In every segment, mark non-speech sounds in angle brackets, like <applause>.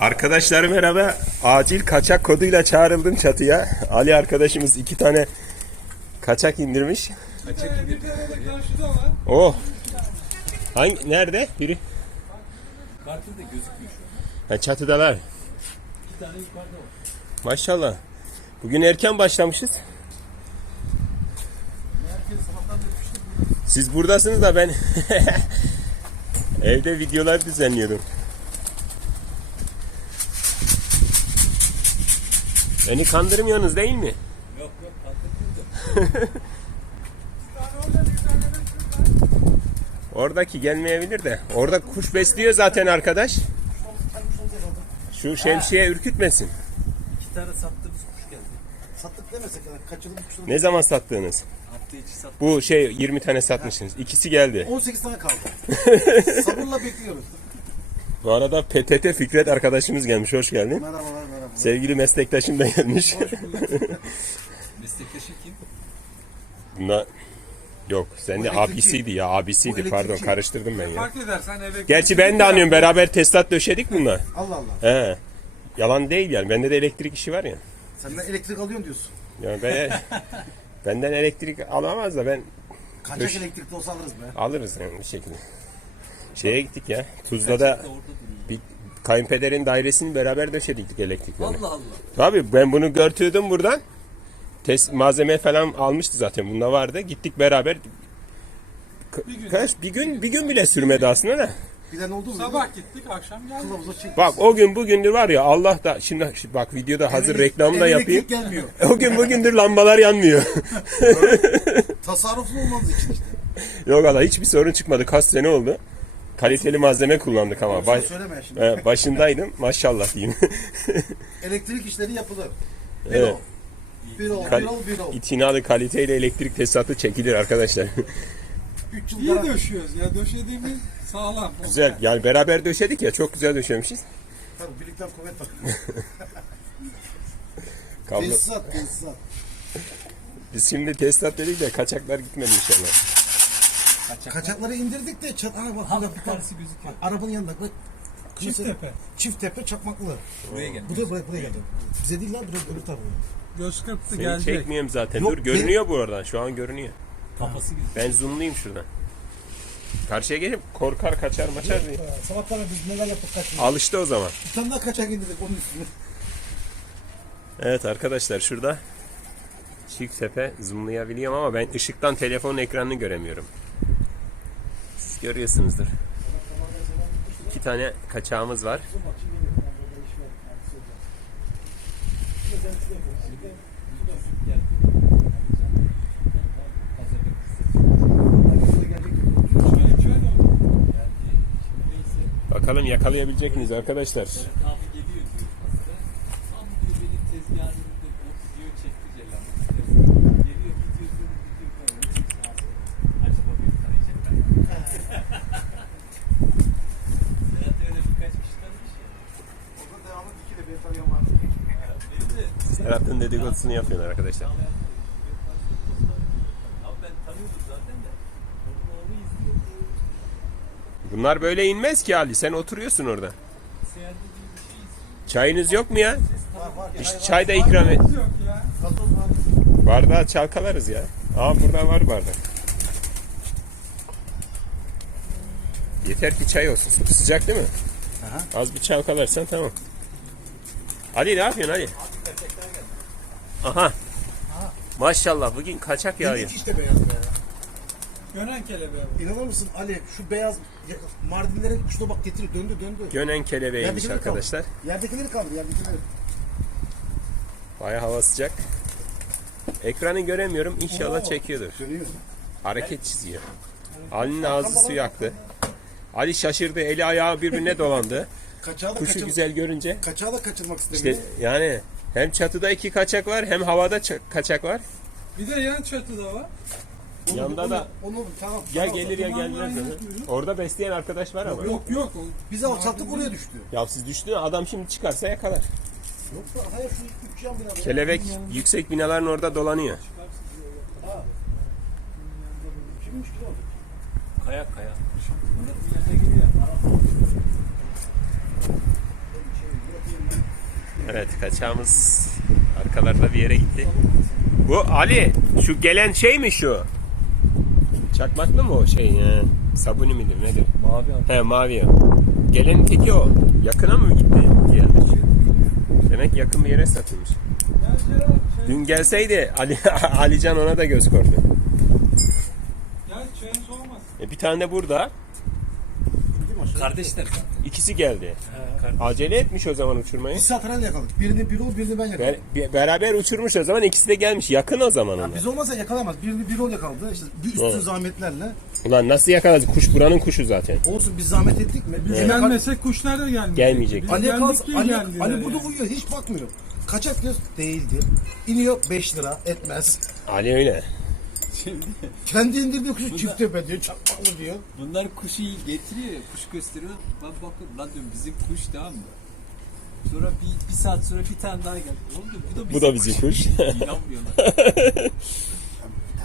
Arkadaşlar merhaba. Acil kaçak koduyla çağrıldım çatıya. Ali arkadaşımız iki tane kaçak indirmiş. Oh. Hangi nerede? Biri. Kartı da gözükmüyor şu an. Ha, çatıdalar. Bir tane yukarıda var. Maşallah. Bugün erken başlamışız. Siz buradasınız da ben <laughs> evde videolar düzenliyordum. Beni kandırmıyorsunuz değil mi? Yok yok. Oradaki gelmeyebilir de. Orada kuş besliyor zaten arkadaş. Şu şemsiye ürkütmesin. İki tane sattığımız kuş geldi. Sattık demesek yani kaçırdım kuşları. Ne zaman sattığınız? Bu şey 20 tane satmışsınız. İkisi geldi. 18 tane kaldı. <laughs> Sabırla bekliyoruz. Bu arada PTT Fikret arkadaşımız gelmiş. Hoş geldin. Merhabalar merhaba. Sevgili meslektaşım da gelmiş. <laughs> Meslektaşı kim? Bunda yok. Sen de elektrikçi. abisiydi ya. Abisiydi. Bu Pardon elektrikçi. karıştırdım ben ya. Fark edersen eve Gerçi ben de anlıyorum. Beraber testat döşedik bunlar. Allah Allah. He. Yalan değil yani. Bende de elektrik işi var ya. Senden elektrik alıyorsun diyorsun. Yani ben, <laughs> benden elektrik alamaz da ben Kaçak Döş- elektrikli olsa alırız be. alırız yani bir şekilde. Şeye gittik ya. Tuzla'da Orada duruyor. bir kayınpederin dairesini beraber döşedik elektriklerini. Allah Allah. Tabii ben bunu götürdüm buradan. Test malzeme falan almıştı zaten. Bunda vardı. Gittik beraber. Gün. Kaç bir gün bir gün bile sürmedi aslında da. Bilen oldu mu? sabah gittik akşam geldik. Kılavuza. Bak o gün bugündür var ya Allah da şimdi bak videoda hazır reklamı da yapayım. Elektrik gelmiyor. <laughs> O gün bugündür lambalar yanmıyor. <laughs> Tasarruflu olmanız için işte. Yok Allah hiçbir sorun çıkmadı. Kaç sene oldu. Kaliteli malzeme kullandık ama. Baş, söyleme şimdi. e, başındaydım. Maşallah diyeyim. <laughs> Elektrik işleri yapılır. Bir Evet. ol. Bir ol, bir ol, bir ol. İtinalı kaliteyle elektrik tesisatı çekilir arkadaşlar. 3 yıl İyi garanti. döşüyoruz ya döşediğimiz sağlam. güzel. Yani beraber döşedik ya. Çok güzel döşemişiz. Tabii birlikten kuvvet var. <laughs> Kablo. Tesisat, tesisat. Biz şimdi tesisat dedik de kaçaklar gitmedi inşallah. Kaçakları indirdik de çat ana bak burada bir tanesi gözüküyor. arabanın yanında bak. Çift Mesela- tepe. Çift tepe çakmaklı. Buraya gel. Buraya buraya, buraya geldi. Bize değil lan buraya öbür tarafa. Göz kırptı Seni gelecek. çekmiyorum zaten. Yok, Dur görünüyor bu oradan. Şu an görünüyor. Kafası gözüküyor. Ben zoomlayayım şuradan. Karşıya gelip korkar kaçar maçar diye. Sabahtan biz neler yapıp kaçtık. Alıştı o zaman. Bir tane daha kaçak indirdik onun üstüne. Evet arkadaşlar şurada çift tepe zoomlayabiliyorum ama ben ışıktan telefonun ekranını göremiyorum. Siz görüyorsunuzdur. İki tane kaçağımız var. Bakalım yakalayabilecek miyiz arkadaşlar? Abi geliyor diyor aslında. Tam diyor benim tezgahın önünde o video çekti Celal. Geliyor gidiyor diyor gidiyor böyle. Acaba beni tanıyacaklar mı? Serhat öyle birkaç kişi tanımış ya. Orada devamlı dikili bir tanıyan var. Benim de Serhat'ın dedikodusunu yapıyorlar arkadaşlar. Abi ben tanıyordum zaten de. Onu, onu izliyorum. Bunlar böyle inmez ki Ali. Sen oturuyorsun orada. Çayınız yok mu ya? İşte çay da ikram et. Bardağı çalkalarız ya. Aa burada var bardak. Yeter ki çay olsun. Sıcak değil mi? Az bir çalkalarsan tamam. Ali ne yapıyorsun Ali? Aha. Maşallah bugün kaçak yağıyor. İşte beyaz be. Gönen kelebeği bu. İnanır mısın Ali şu beyaz ya- Mardinlerin kuşuna bak getiriyor döndü döndü. Gönen kelebeğiymiş Yerdekileri arkadaşlar. Kaldır. Yerdekileri kaldır yerdekileri. Baya hava sıcak. Ekranı göremiyorum. İnşallah çekiyordur. Dönüyor. Hareket çiziyor. Ali'nin ağzı suyu aktı. Ali şaşırdı. Eli ayağı birbirine dolandı. <laughs> Kaçağı da, Kuşu kaçır, güzel görünce. kaçağı da kaçırmak istemiyor. İşte yani hem çatıda iki kaçak var hem havada ça- kaçak var. Bir de yan çatıda var. Onu, Yanında da onu, tamam, ya gelir ya gelmez. Orada besleyen arkadaş var ama. Yok yok. Biz alçalttık oraya düştü. Ya siz düştü adam şimdi çıkarsa yakalar. Yoksa hayır şu üç yan bina. Kelebek yüksek binaların orada dolanıyor. Kaya kaya. Evet kaçağımız arkalarda bir yere gitti. Bu Ali şu gelen şey mi şu? Çakmaklı mı o şey ya? Sabuni midir nedir? Mavi abi. He mavi. Gelenin teki o. Yakına mı gitti? Gelmiş. Demek yakın bir yere satılmış. Dün gelseydi Ali <laughs> Alican ona da göz koydu. ya çayın soğumaz. E, bir tane de burada. Kardeşler zaten. İkisi geldi. Kardeş. Acele etmiş o zaman uçurmayı. Biz herhalde yakaladık. Birini bir ol birini ben yakaladım. Be- be- beraber uçurmuş o zaman ikisi de gelmiş. Yakın o zaman onlar. Biz olmazsa yakalamaz. Birini bir ol yakaladı. İşte bir üstün Evet. zahmetlerle. Ulan nasıl yakaladı? Kuş buranın kuşu zaten. Olsun biz zahmet ettik mi? Biz Evet. Gelmesek kuşlar da gelmeyecek. Gelmeyecek. Biz Ali yakaladı. Ali, geldiler Ali burada yani. uyuyor. Hiç bakmıyor. Kaçak diyoruz. Değildir. İniyor 5 lira. Etmez. Ali öyle. Şimdi Kendi indirdiği kuşu çift tepe diyor. Çakmaklı diyor. bunlar kuşu getiriyor ya, kuş gösteriyor. Ben bakıyorum lan diyorum bizim kuş tamam mı? Sonra bir, bir saat sonra bir tane daha geldi. Oğlum diyor, bu da bizim, Bu da bizim kuş. <laughs> İnanmıyorlar.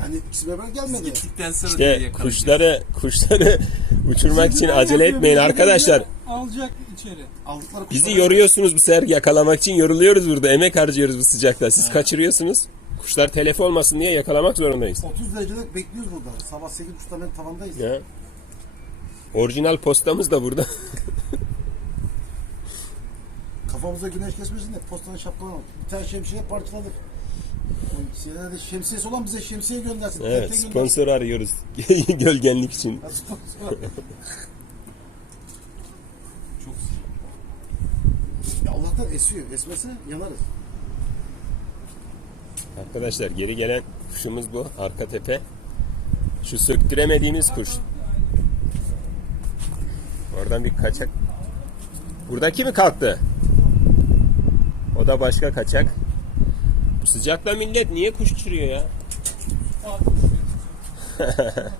Yani ikisi beraber Biz gelmedi. gittikten sonra diye İşte kuşları kuşları <laughs> uçurmak için acele etmeyin arkadaşlar. Alacak içeri. Aldıkları Bizi yoruyorsunuz bu sefer yakalamak için yoruluyoruz burada. Emek harcıyoruz bu sıcakta. Siz kaçırıyorsunuz. Kuşlar telef olmasın diye yakalamak zorundayız. 30 derecede bekliyoruz burada. Sabah 8.30'da ben tavandayız. Ya. Orijinal postamız da burada. <laughs> Kafamıza güneş geçmesin de postanın şapkalarını aldık. Bir tane şemsiye parçaladık. Şeylerde şemsiyesi olan bize şemsiye göndersin. Evet, tekne göndersin. sponsor arıyoruz <laughs> gölgenlik için. <laughs> Çok sıcak. Ya Allah'tan esiyor. Esmese yanarız. Arkadaşlar geri gelen kuşumuz bu. Arka tepe. Şu söktüremediğimiz kuş. Oradan bir kaçak. Buradaki mi kalktı? O da başka kaçak. Bu sıcakta millet niye kuş uçuruyor ya? <laughs>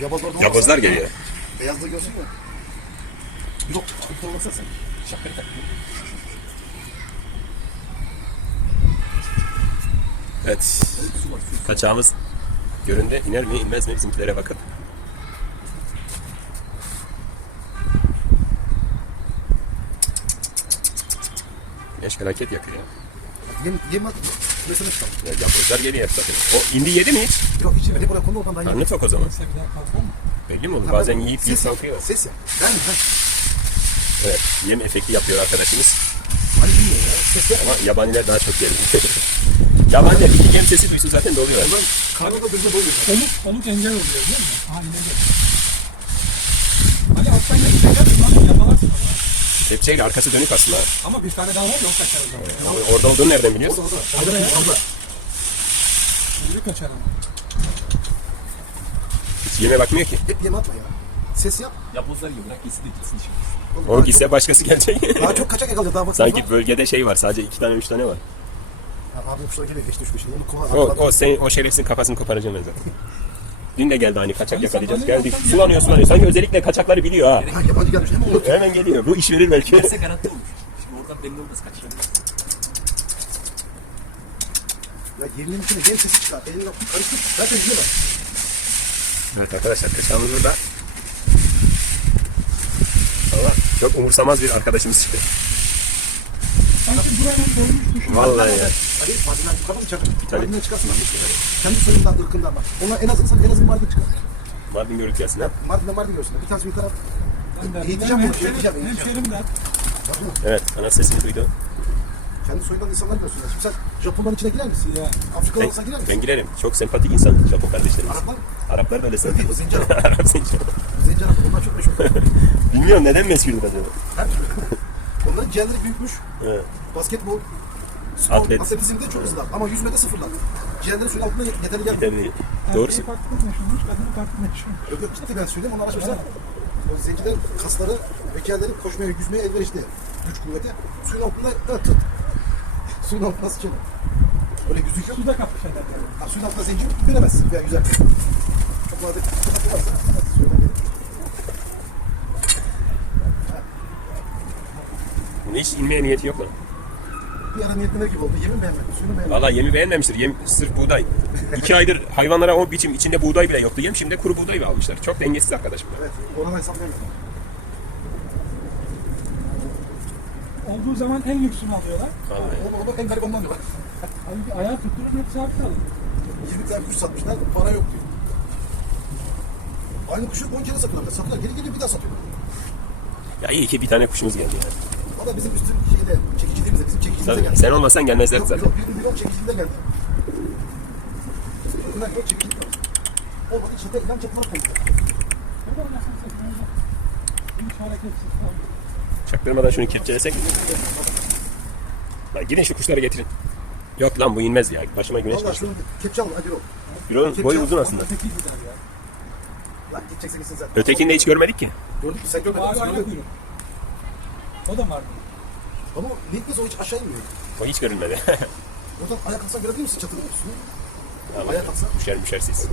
Yabaz orada Yabozlar geliyor. Beyaz da görsün mü? Yok. Baksana sen. Evet. Kaçağımız göründü. İner mi inmez mi bizimkilere bakın. Güneş felaket yakıyor ya. Yem, yem at. Mesela çıkalım. Ya Yapraklar geliyor zaten. O indi yedi mi hiç? Yok hiç. Hadi bırak onu oradan daha Karnı tok o zaman. Sen bir daha kalkar mı? Belli mi olur? Bazen yiyip yiyip kalkıyor. Ses yap. Ben mi? Ben. Evet. Yem efekti yapıyor arkadaşımız. Hadi bilmiyor ya. Ses yap. Ama yabaniler daha çok <laughs> gelir. yabaniler bir yem sesi duysun zaten doluyor. Ondan karnı da birbirine doyuyor. Oluk, oluk engel oluyor değil mi? Ha inecek. Hani alttan geçecek lan yakalarsın ama. Kepçeyle arkası dönük aslında. Ama bir tane daha var ya o kaçar o zaman. Or- Orada olduğunu nereden biliyorsun? Orada ne? Orada. Biri kaçar ama. Hiç yeme bakmıyor ki. Hep yem atma ya. Ses yap. Yapozlar gibi bırak gitsin de gitsin şimdi. O gitse başkası gelecek. Daha çok kaçak yakalayacak. Daha <laughs> bak. Sanki bölgede şey var. Sadece iki tane üç tane var. Abi kuşlar geliyor. Geç düşmüş. Onu kova O, o, sen, o şerefsizin kafasını koparacağım ben zaten. <laughs> Dün de geldi hani kaçak yakalayacağız. Geldik. Sulanıyor sulanıyor. Sanki özellikle kaçakları biliyor ha. Ha yabancı gelmiş. Hemen olur. Hemen geliyor. Bu iş verir belki. Gerse garanti olmuş. Şimdi oradan belli olmaz kaçacak. Ya yerinin içine gel sesi çıkar. Elini karıştır. Zaten biliyorlar. Evet arkadaşlar kaçağımız burada. Ama çok umursamaz bir arkadaşımız çıktı. Sanki buranın dolmuş düşün. Vallahi ya. Hadi Mardin'den çıkalım? Tabii. Mardin'den çıkarsın lan. Kendi soyundan, ırkından bak. Onlar en azından en azından Mardin çıkar. Mardin görüntü gelsin ha. Mardin'den Mardin görsünler. Bir tanesi bir taraf. Ben de- Eğiteceğim ben bunu, hemşerim- eğiteceğim. Hemşerimden. Bakın Evet ana sesini duydu. kendi soyundan insanlar görsünler. Şimdi sen Japonların içine girer misin? Ya. Afrikalı Ben, olsa girer misin? ben girerim. Çok sempatik insan Japon kardeşlerimiz. Araplar, Araplar böyle sempatik. o zenci Arap. <laughs> Arap zenci. Zenci Arap. Onlar çok meşhur. Bilmiyorum neden meşguldür acaba. Onların ciğerleri büyükmüş. Evet. Basketbol, spor, Atlet. atletizmde çok hızlılar. Ama yüzmede sıfırlar. Ciğerleri suyun altında yeterli gelmiyor. Yeterli. Doğrusu. Erkeği farklı meşhurmuş, kadını farklı. Yok yok ciddi ben söyleyeyim onlar araştırmışlar. O zenciler kasları ve ciğerleri koşmaya, yüzmeye elverişli. Güç kuvveti. Suyun altında ıt ıt. <laughs> Suyun altında sıçıyor. Öyle yüzük yok. Suda kapış ederler. Ha, suyun altında zenci göremez veya yüzer. Çok. Çok varsa. Hadi söyle gelin. Bunun hiç inmeye niyeti yok lan. Bir ara niyetlenir gibi oldu. Yemin beğenmedim. Suyunu beğenmedim. Valla yemi beğenmemiştir. Yem sırf buğday. İki aydır hayvanlara o biçim içinde buğday bile yoktu. Yem şimdi kuru buğday almışlar. Çok dengesiz arkadaşım. Evet. Oradan hesaplayamadım. olduğu zaman en lüksünü alıyorlar. Vallahi. O, o da en garip ondan diyor. Abi bir ayağı tutturun hepsi hapse alın. 20 tane kuş satmışlar, para yok diyor. Aynı kuşu 10 kere satıyorlar. Satıyorlar, geri geliyor bir daha satıyorlar. Ya iyi ki bir tane kuşumuz geldi yani. Valla bizim üstün şeyde, çekiciliğimizde, bizim çekiciliğimize Tabii geldi. sen olmasan gelmezler Yok, zaten. yok, bir milyon çekiciliğinde geldi. Bunlar yok çekicilik var. Olmadı işte ilan çekimler koydu. Çaktırmadan şunu kepçelesek. Lan gidin şu kuşları getirin. Yok lan bu inmez ya. Başıma güneş Valla kaçtı. şunu kepçe al, hadi o. Onun boyu uzun aslında. Öteki gider ya. Lan gideceksin gitsin zaten. Ötekini de hiç görmedik ki. Gördük mü sen görmedin. Mi? ayna kuyruk. O da vardı. Ama hikmetse o hiç aşağı inmiyor. O hiç görünmedi. <laughs> Oradan ayağa kalksan görebilir misin çatının üstünü? Ayağa kalksan Düşer düşersiz.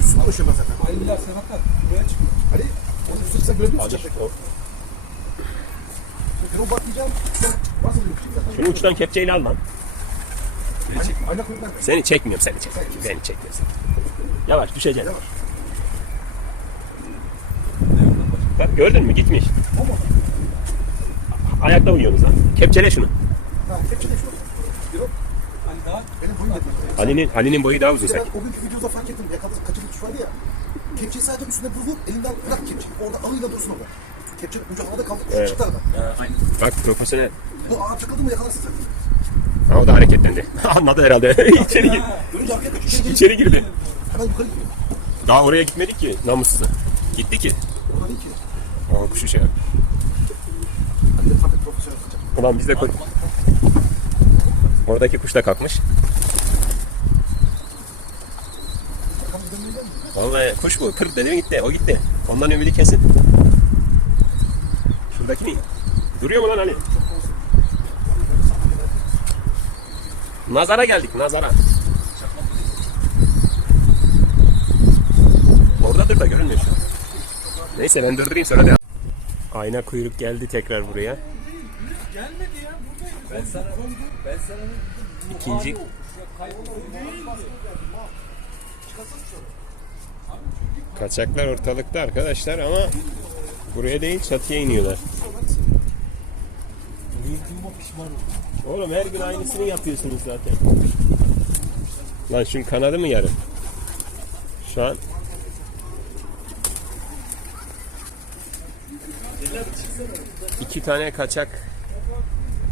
üstüne koşuyor ben zaten. Aylılar, senatlar buraya çıkıyor. Hani onun üstünü sen görebilir misin o- Ben o bakmayacağım. Sen nasıl bir şey? Şunu uçtan kepçeyle al lan. Ayna kuyruk nerede? Seni çekmiyorum seni çek. Beni çekmiyorsun. Yavaş düşeceksin. Yavaş. Bak gördün mü gitmiş. Ayakta uyuyorsunuz lan. Kepçele şunu. Ha, kepçe de şu. Yok, Hani daha benim boyum yetmedi. Ali'nin Ali'nin boyu daha uzun ben o günkü videoda fark ettim. Yakaladı kaçırdık kuş vardı ya. Kepçeyi sadece üstüne vurup elinden bırak kepçeyi. Orada alıyla dursun orada. Kepçenin ucu havada kaldı. Evet. çıktı aradan. Bak profesyonel. Bu ağa takıldı mı yakalarsın sen. Ha, o da hareketlendi. <laughs> Anladı herhalde. İçeri gir. Önce arkaya kaçıyor. Şey, İçeri girdi. Hemen yukarı gidiyor. Daha oraya gitmedik ki namussuza. Gitti ki. Orada değil ki. Aa kuşu şey. Hadi de fark profesyonel kaçacak. Ulan biz de koy. Oradaki kuş da kalkmış. Vallahi kuş bu. Kırk dedi mi gitti. O gitti. Ondan ümidi kesin. Şuradaki mi? Duruyor mu lan Ali? Nazara geldik. Nazara. Oradadır da görünmüyor şu an. Neyse ben durdurayım sonra devam. Ayna kuyruk geldi tekrar buraya. Gelmedi ya buradaydı. Ben sana ben sana İkinci kaçaklar ortalıkta arkadaşlar ama buraya değil çatıya iniyorlar. Oğlum her gün aynısını yapıyorsunuz zaten. Lan şunun kanadı mı yarım? Şu an iki tane kaçak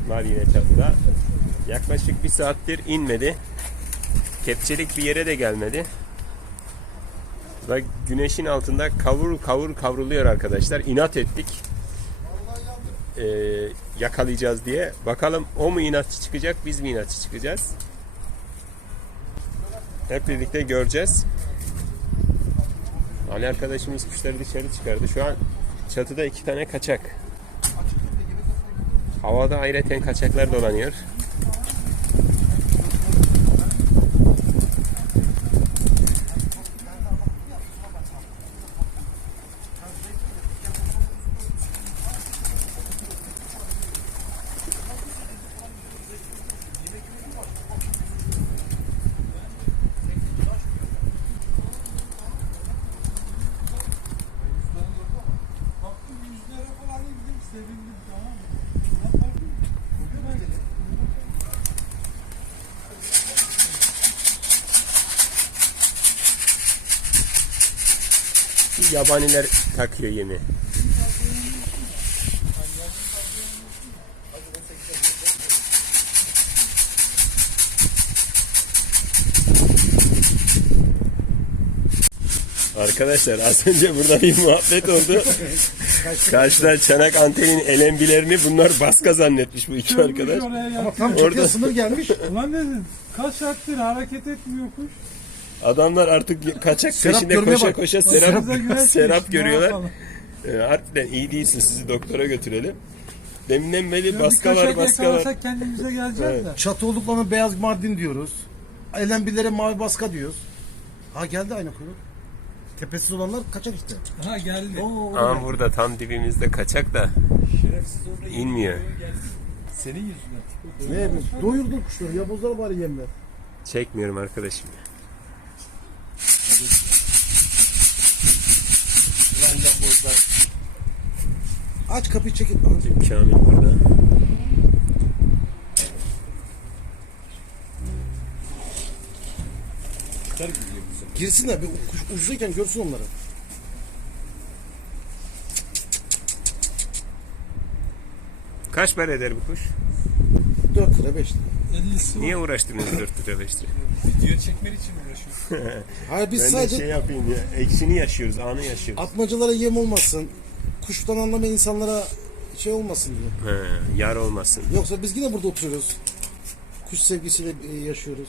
var yine çatıda. Yaklaşık bir saattir inmedi. Kepçelik bir yere de gelmedi. Ve güneşin altında kavur kavur kavruluyor arkadaşlar. İnat ettik. Ee, yakalayacağız diye. Bakalım o mu inatçı çıkacak, biz mi inatçı çıkacağız? Hep birlikte göreceğiz. Ali arkadaşımız kuşları dışarı çıkardı. Şu an çatıda iki tane kaçak. Havada ayreten kaçaklar dolanıyor. Baktım yüzlere falan indim sevindim tamam mı? Yabaniler takıyor yemi. Arkadaşlar az önce burada bir muhabbet oldu. Karşıda çanak antenin elembilerini bunlar baska zannetmiş bu iki arkadaş. Oraya ya. Tam Orada- çatıya sınır gelmiş. Ulan dedim kaç saattir hareket etmiyor kuş. Adamlar artık kaçak Serap peşinde görmeye koşa bak. koşa serap, serap ne görüyorlar. yapalım? Ee, harbiden iyi değilsin sizi doktora götürelim. Deminden beri baska var baska var. yakalasak kendimize geleceğiz Evet. de. Çatı olduklarına beyaz mardin diyoruz. Elenbilere mavi baska diyoruz. Ha geldi aynı kuyruk. Tepesiz olanlar kaçak işte. Ha geldi. Oo, Ama burada tam dibimizde kaçak da Şerefsiz orada inmiyor. Senin yüzünden. ne yapayım? Doyurdun kuşları. Yabozlar bari yemler. Çekmiyorum arkadaşım. bozlar. Aç kapıyı çekil bana. Kamil burada. Girsinler bir kuş ucuzayken görsün onları. Kaç para eder bu kuş? 4 lira 5 lira. 50'si Niye uğraştınız 4 lira 5 lira? Video çekmen için uğraşıyor. <laughs> Hayır biz Ben sadece de şey yapayım ya. Eksini yaşıyoruz, anı yaşıyoruz. atmacalara yem olmasın. Kuştan anlamayan insanlara şey olmasın diye. He, yar olmasın. Yoksa biz yine burada oturuyoruz. Kuş sevgisiyle e, yaşıyoruz.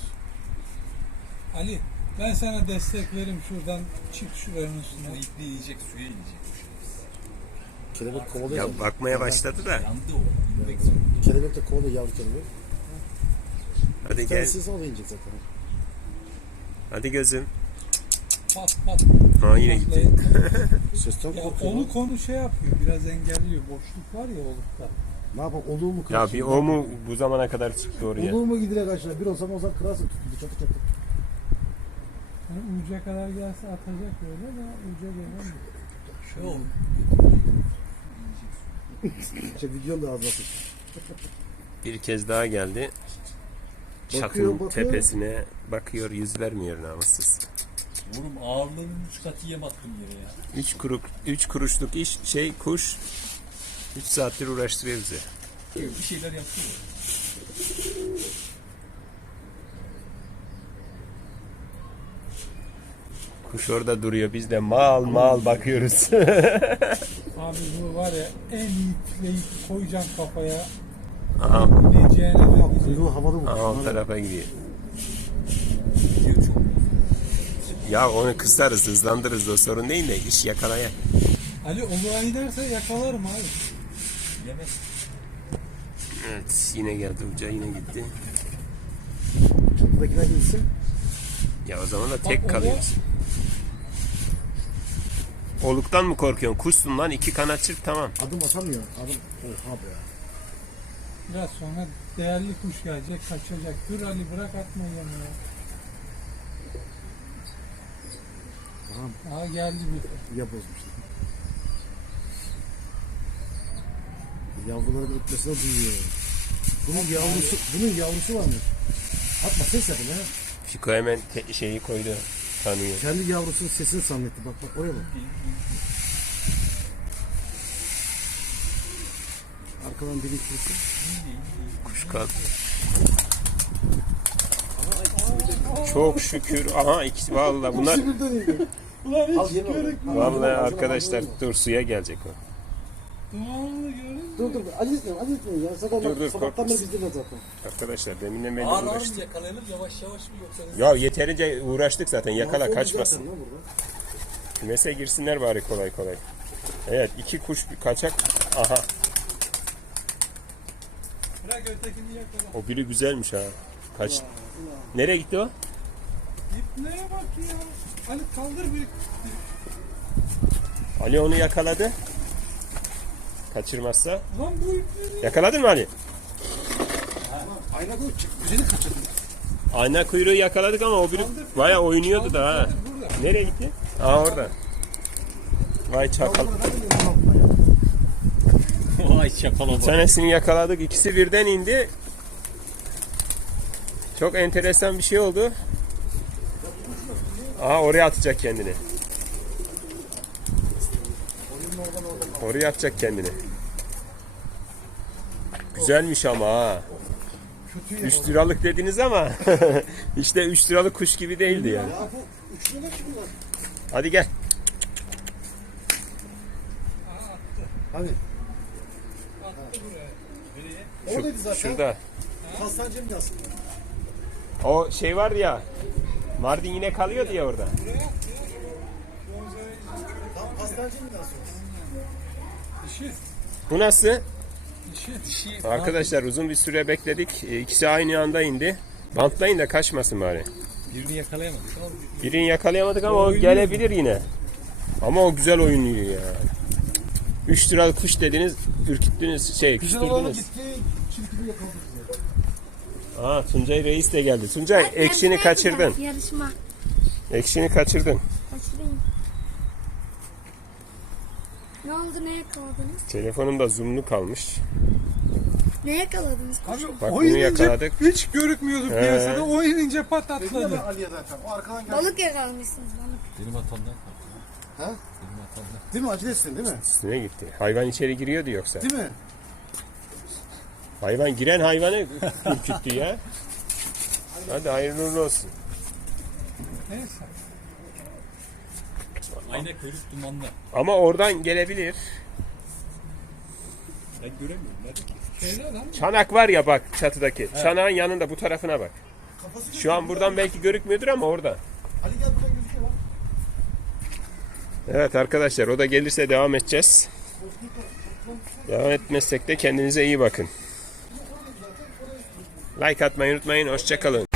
Ali ben sana destek veririm şuradan çık şuranın üstüne. O iple yiyecek, suya inecek kuş. Kelebek kovalıyor. Ya bakmaya başladı da. Yandı o. Kelebek de kovalıyor yavru kelebek. Hadi gel. o da inecek zaten. Hadi gözüm. Pat pat. Ha yine gitti. <laughs> Sesten Ya korkuyor. onu şey yapıyor biraz engelliyor. Boşluk var ya olukta. Ne yapalım oluğu mu Ya bir o mu bu zamana kadar çıktı oraya? Oluğu mu giderek aşağı? Bir olsam olsam kırarsın tutuldu çatı çatı. Yani uca kadar gelse atacak öyle de uca gelemiyor. Şu İşte <laughs> videonun da ağzına. Bir kez daha geldi. Bakıyor, Çakın bakıyor. tepesine bakıyor, yüz vermiyor namussuz. Oğlum ağırlığının üç katı yem attım yere ya. Üç kuruk, üç kuruşluk iş şey kuş 3 saattir uğraştırıyor bizi. Bir şeyler yaptı. Kuş orada duruyor. Biz de mal mal bakıyoruz. <laughs> Abi bu var ya en iyi tüfeği koyacağım kafaya. Aha. Kuyruğu havada bu. aha o tarafa gidiyor. Ya onu kısarız, hızlandırırız o sorun değil de iş yakalaya. Ali oluğa giderse yakalarım abi. Yemez. Evet yine geldi uca yine gitti. Çatıdakine gitsin. Ya o zaman da Bak, tek da- kalıyoruz. Oluktan mı korkuyorsun? Kuşsun lan iki kanat çırp tamam. Adım atamıyor. Adım. Oha be. Biraz sonra değerli kuş gelecek kaçacak. Dur Ali bırak atma yanına. Aha Aa geldi bir. ya bozmuşlar. Yavruların ötmesine duyuyor. Bunun yavrusu, bunun yavrusu varmış. Atma ses yapın ha. Fiko hemen te- şeyi koydu. Tanıyor. Kendi yavrusunun sesini zannetti. Bak bak oraya bak. Arkadan biri kirsin. Kuş kaldı. Çok şükür. Aha ikisi vallahi bunlar. Ulan hiç gerek yok. vallahi arkadaşlar dur suya gelecek o. Dur dur. Ali etme. Ya. Zaten Dur, dur, sabahtan beri bizde de zaten. Arkadaşlar deminden beri Ağır ağır uğraştık. yakalayalım yavaş yavaş mı yoksa? Ya yeterince uğraştık zaten yakala kaçmasın. ya burada. Kümese girsinler bari kolay kolay. Evet iki kuş bir kaçak. Aha Ötekini o biri güzelmiş ha. Kaç. Nereye gitti o? İpneye bak ya. Ali kaldır bir. Ali onu yakaladı. Kaçırmazsa. Lan bu ipleri. Yakaladın mı Ali? Ayna koy. çık, Güzeli kaçırdın. Ayna kuyruğu yakaladık ama o biri baya oynuyordu da ha. Burada. Nereye gitti? Aa orada. Vay çakal. Vay çakala Bir tanesini yakaladık. ikisi birden indi. Çok enteresan bir şey oldu. Aha oraya atacak kendini. Oraya atacak kendini. Güzelmiş ama ha. 3 liralık dediniz ama <laughs> işte 3 liralık kuş gibi değildi yani. Hadi gel. Attı buraya. oradaydı zaten. Şurada. Hastancı mı yazsın? O şey vardı ya. Mardin yine kalıyordu ya orada. Tam hastancı mı yazsın? Dişi. Bu nasıl? Arkadaşlar uzun bir süre bekledik. E, İkisi aynı anda indi. Bantlayın da kaçmasın bari. Birini yakalayamadık ama Birini yakalayamadık ama o gelebilir yine. Ama o güzel oynuyor ya. 3 liralık kuş dediniz, ürküttünüz, şey Güzel küstürdünüz. gitti. Çirkini yakaladık bize. Aa Tuncay Reis de geldi. Tuncay Bak, ekşini kaçırdın. Yarışma. Ekşini kaçırdın. Kaçırayım. Ne oldu ne yakaladınız? Telefonum da zoomlu kalmış. Ne yakaladınız? Abi Bak o bunu inince yakaladık. hiç görükmüyordu He. piyasada. O inince pat Dedim ya ben atladı. Ali'ye zaten. O arkadan geldi. Balık yakalamışsınız balık. Benim hatamdan kalktı. Ha? Benim hatamdan. Değil mi? Acele etsin değil mi? Üstüne gitti. Hayvan içeri giriyordu yoksa. Değil mi? Hayvan giren hayvanı ürküttü ya. Hadi hayırlı uğurlu olsun. Neyse. Ayna körük dumanla. Ama oradan gelebilir. Ben göremiyorum. Nerede ki? Şeyler lan. Çanak var ya bak çatıdaki. Çanağın yanında bu tarafına bak. Kafası Şu an buradan belki görükmüyordur ama orada. Ali gel buradan gözüküyor lan. Evet arkadaşlar o da gelirse devam edeceğiz. Devam etmezsek de kendinize iyi bakın. Like atmayı unutmayın. Hoşçakalın.